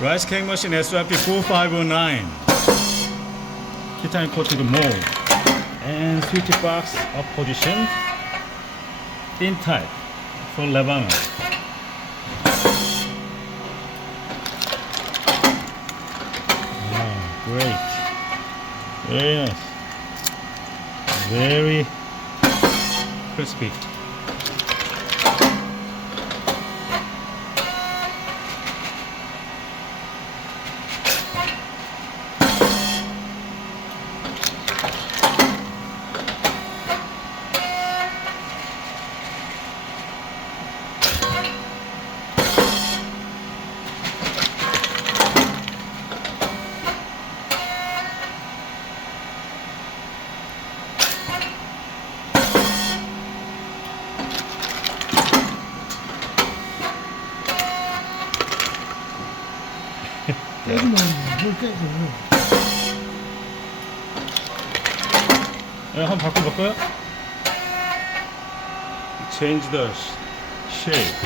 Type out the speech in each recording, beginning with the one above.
Rice Cake Machine SYP4509. Titanium coated mold. And switch box up position. Thin type for Lebanon. Oh, great. Very nice. Very crispy. 네, 한번 바꿔볼까요? Change the shape.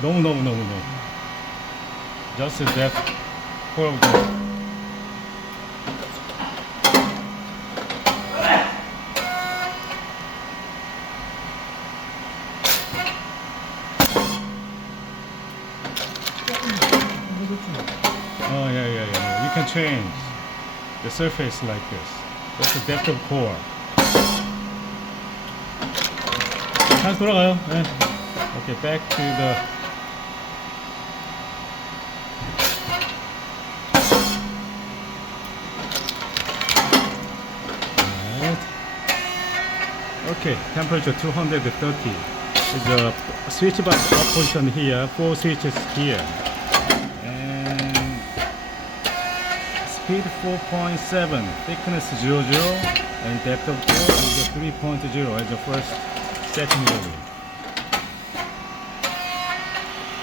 너무. Just that curve. Oh yeah. You can change the surface like this. That's the depth of core. 다시 돌아가요. 네. Okay, back to the. Right. Okay, temperature 230. The switch box up position here. 4 switches here. Speed 4.7, thickness 00, and depth of core is 3.0 as the first setting level.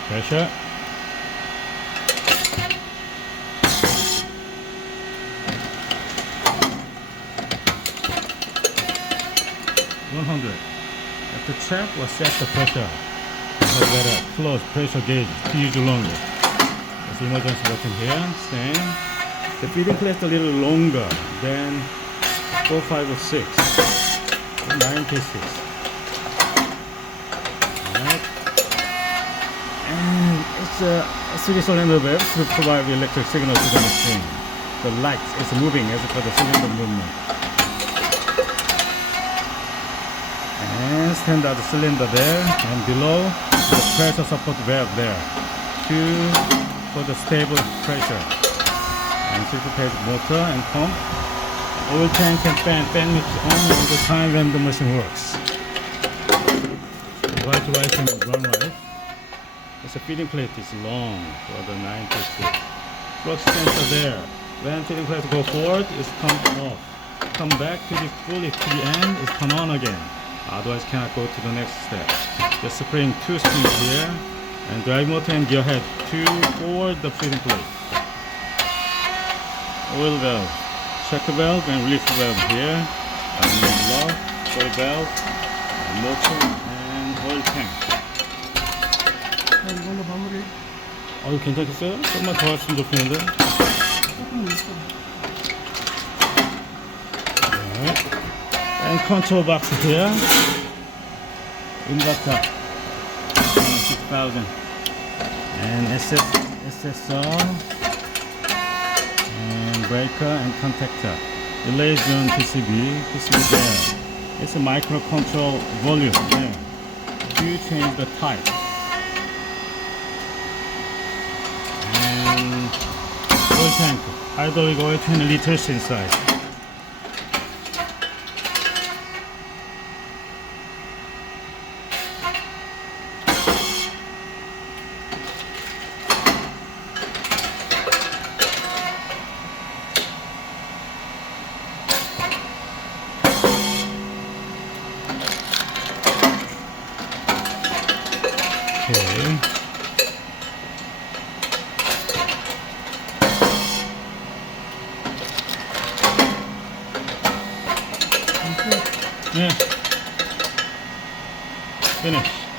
Pressure. 100. After check or set the pressure. Have better close pressure gauge to use longer. There's the emergency button here. Same. The feeding plate is a little longer than 4506, 96. Alright. And it's a 3-cylinder valve to provide the electric signal to the machine. The light is moving as per the cylinder movement. And standard cylinder there, and below the pressure support valve there for the stable pressure. And 3-phase motor and pump. Oil tank and fan mix on all the time when the machine works. Right and run right. The feeding plate is long for the 96. Flux sensor there. When feeding plate go forward, it's come off. Come back to the fully to the end, it's come on again. Otherwise cannot go to the next step. The spring 2 springs here, and drive motor and gear head to forward the feeding plate. Oil valve, check valve and release valve here, lock, oil valve, motor and oil tank. 이걸로 마무리. 괜찮겠어요? 조금만 더 했으면 좋겠는데. 조금 있어. And control box here. Inverter 6000 and SSR. Breaker and contactor. Relays on PCB there. It's a microcontrol volume there. You change the type. And oil tank. Hydraulic oil 20 liters inside. Okay. 네. Finish.